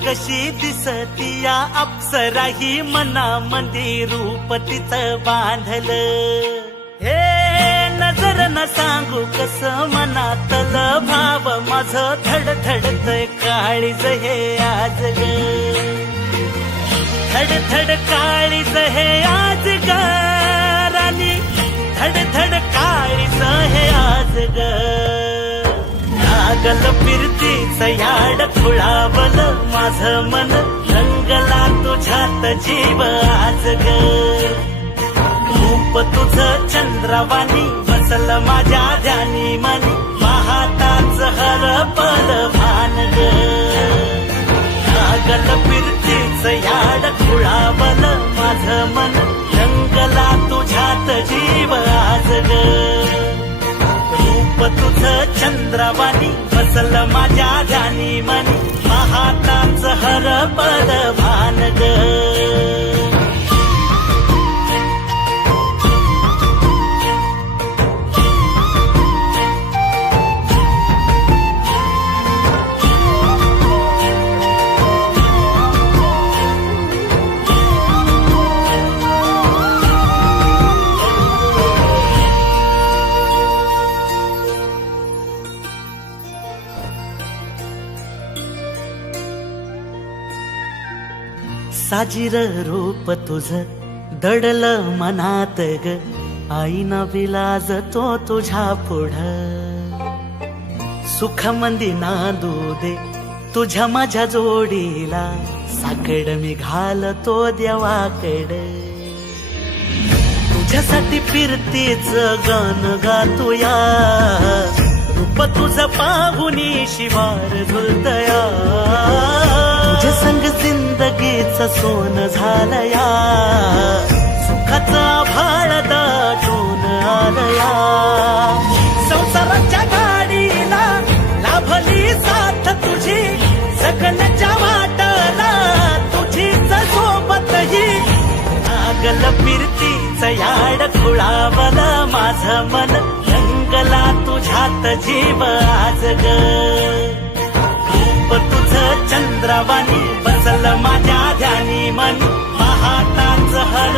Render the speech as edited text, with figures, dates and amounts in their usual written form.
कशी दिसतीया अप्सरा ही मनामध्ये रूप तिचं बांधलं. हे नजर न सांगू कस मनातल भाव माझं धडधडतय काळीज हे आज ग. धडधड काळीज हे आज ग राणी, धडधड काळीज हे आज ग. लागल फिरतीच याड खुळावलं माझं मन, रंगला तुझ्यात जीव आज ग. रूप तुझं चंद्रवाणी बसल माझ्या ध्यानी मनी, पाहताच हरपल भान ग. लागल फिरतीच याड खुळावल माझं मन, रंगला तुझ्यात जीव आज ग. रूप तुझं चंद्रवाणी बसल माझ्या ध्यानी मनी, पाहताच हरपल भान ग. साजीर रूप तुझं दडलं मनात ग, आईना विलाज तो तुझ्या पुढं. सुख मंदी नांदू दे तुझ्या माझ्या जोडीला, साकड मी घालतो देवाकड. तुझ्यासाठी फिरतीच गाण गातोया, रूप तुझं पाहुनी शिवार झुलतया. तुझ्या संग जिंदगीच सोन झालया, सुखाचा भाळ दाटून आलया. संसाराच्या गाडीला लाभली साथ तुझी, जगण्याच्या वाटला तुझीच सोबतही. लागल फिरतीच याड खुळावल माझं मन, रंगला तुझ्यात जीव आज ग. रूप तुझं चंद्रवाणी बसल माझ्या ध्यानी मन, पाहताच हर